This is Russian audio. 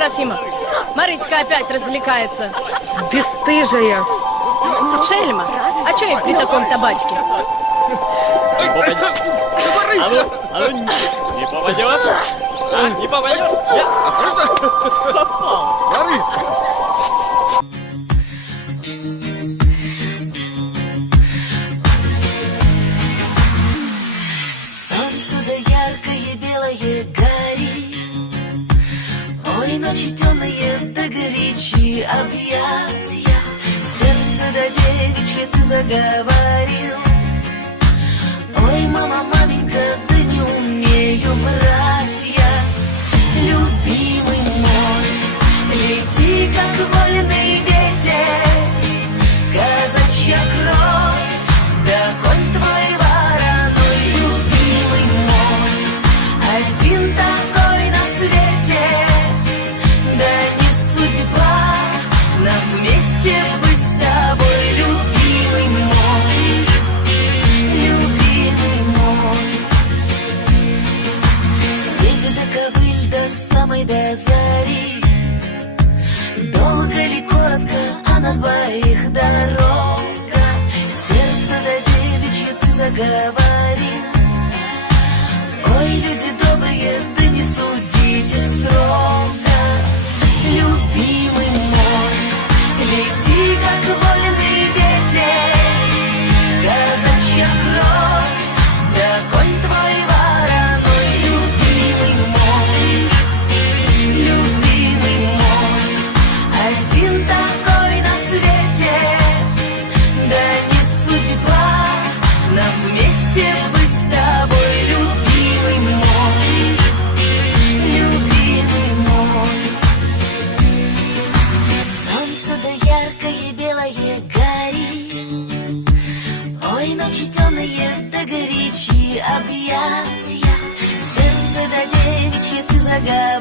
Серафима. Марыська опять развлекается. Бесстыжая. Шельма, а чё ей при таком табачке? А ну, не попадешь? А, не попадешь? Попал. Марыська! Солнце да яркое белое горит, ой, ночи темные да горячие объятия. Сердце да девичье ты заговорил, ой, мама, маменька, да не умею врать я. Любимый мой, лети, как вольный ветер, казачья кровь, да конь твой вороной. Любимый мой, один такой на свете, да не судьба нам вместе быть с тобой. Любимый мой, любимый мой. Снег да ковыль до самой до зари, долго ли, коротко, а на двоих дорога. Сердце да девичье ты заговорил, ой, люди добрые, да не судите строго. Любимый мой, лети, как вольный ветер, казачья кровь, да конь твой вороной. Любимый мой, любимый мой, один такой на свете, да не судьба нам вместе быть с тобой. Любимый мой, любимый мой. Солнце да яркое белое горит, ой, ночи темные да горячие объятия. Сердце да девичье ты заговорил,